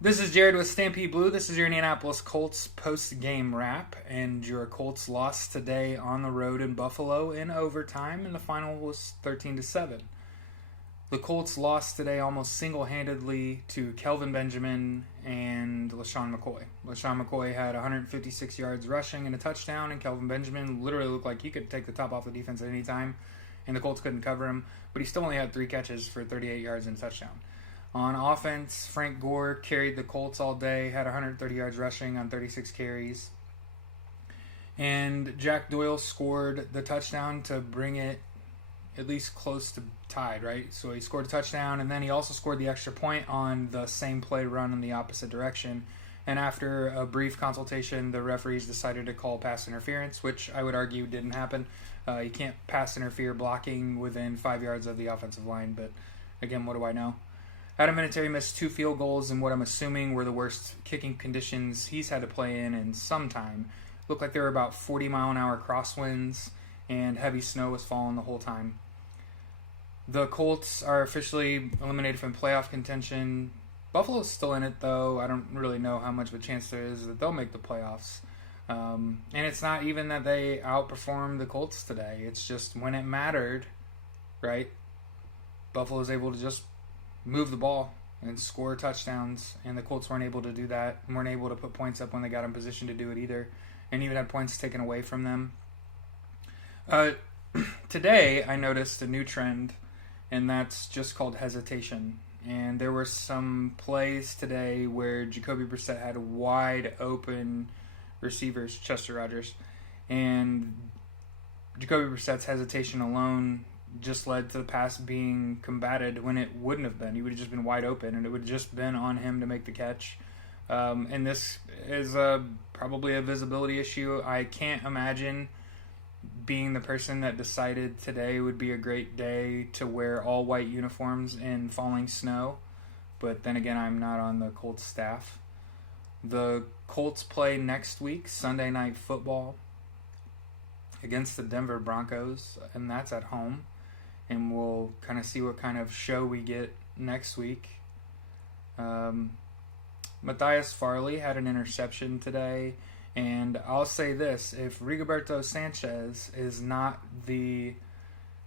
This is Jared with Stampede Blue. This is your Indianapolis Colts post-game wrap, and your Colts lost today on the road in Buffalo in overtime, and the final was 13-7. The Colts lost today almost single-handedly to Kelvin Benjamin and LaShawn McCoy. LaShawn McCoy had 156 yards rushing and a touchdown, and Kelvin Benjamin literally looked like he could take the top off the defense at any time, and the Colts couldn't cover him, but he still only had 3 catches for 38 yards and a touchdown. On offense, Frank Gore carried the Colts all day, had 130 yards rushing on 36 carries. And Jack Doyle scored the touchdown to bring it at least close to tied, right? So he scored a touchdown, and then he also scored the extra point on the same play run in the opposite direction. And after a brief consultation, the referees decided to call pass interference, which I would argue didn't happen. You can't pass interfere blocking within 5 yards of the offensive line, but again, what do I know? Adam Vinatieri missed 2 field goals in what I'm assuming were the worst kicking conditions he's had to play in some time. Looked like there were about 40-mile-an-hour crosswinds, and heavy snow was falling the whole time. The Colts are officially eliminated from playoff contention. Buffalo's still in it, though. I don't really know how much of a chance there is that they'll make the playoffs. And it's not even that they outperformed the Colts today. It's just when it mattered, right? Buffalo's able to just move the ball and score touchdowns, and the Colts weren't able to do that, and weren't able to put points up when they got in position to do it either, and even had points taken away from them. Today, I noticed a new trend, and that's just called hesitation. And there were some plays today where Jacoby Brissett had wide open receivers, Chester Rogers, and Jacoby Brissett's hesitation alone just led to the pass being combated when it wouldn't have been. He would have just been wide open, and it would have just been on him to make the catch. And this is probably a visibility issue. I can't imagine being the person that decided today would be a great day to wear all white uniforms in falling snow. But then again, I'm not on the Colts staff. The Colts play next week, Sunday Night Football, against the Denver Broncos, and that's at home. And we'll kind of see what kind of show we get next week. Matthias Farley had an interception today, and I'll say this: if Rigoberto Sanchez is not the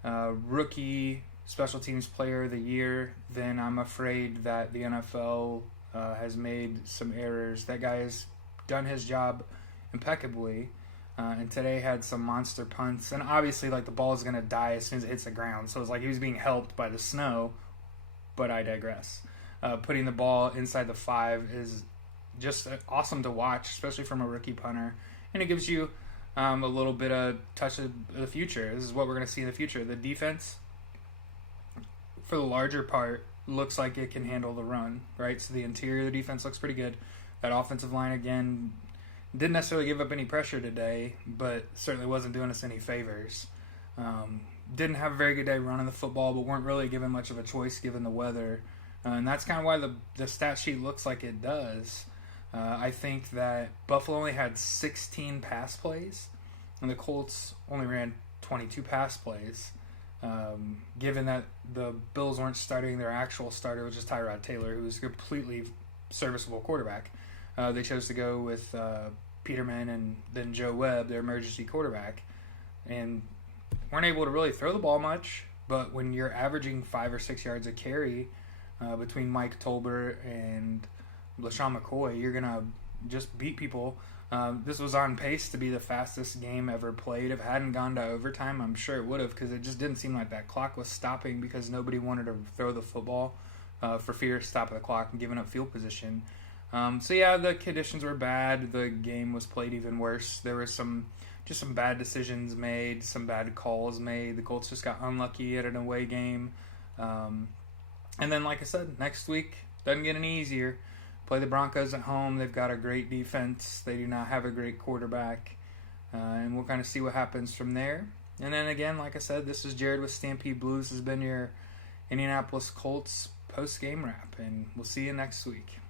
rookie special teams player of the year, then I'm afraid that the NFL has made some errors. That guy has done his job impeccably. And today had some monster punts. And obviously, the ball is going to die as soon as it hits the ground. So it's like he was being helped by the snow. But I digress. Putting the ball inside the 5 is just awesome to watch, especially from a rookie punter. And it gives you a little bit of touch of the future. This is what we're going to see in the future. The defense, for the larger part, looks like it can handle the run, right? So the interior of the defense looks pretty good. That offensive line, again, didn't necessarily give up any pressure today, but certainly wasn't doing us any favors. Didn't have a very good day running the football, but weren't really given much of a choice given the weather. And that's kind of why the stat sheet looks like it does. I think that Buffalo only had 16 pass plays, and the Colts only ran 22 pass plays. Given that the Bills weren't starting their actual starter, which is Tyrod Taylor, who was a completely serviceable quarterback. They chose to go with Peterman and then Joe Webb, their emergency quarterback, and weren't able to really throw the ball much. But when you're averaging 5 or 6 yards a carry between Mike Tolbert and LaShawn McCoy, you're going to just beat people. This was on pace to be the fastest game ever played. If it hadn't gone to overtime, I'm sure it would have, because it just didn't seem like that clock was stopping because nobody wanted to throw the football for fear of stopping the clock and giving up field position. So yeah, the conditions were bad. The game was played even worse. There were some bad decisions made, some bad calls made. The Colts just got unlucky at an away game. And then, like I said, next week doesn't get any easier. Play the Broncos at home. They've got a great defense. They do not have a great quarterback. And we'll kind of see what happens from there. And then again, like I said, this is Jared with Stampede Blues. This has been your Indianapolis Colts post-game wrap. And we'll see you next week.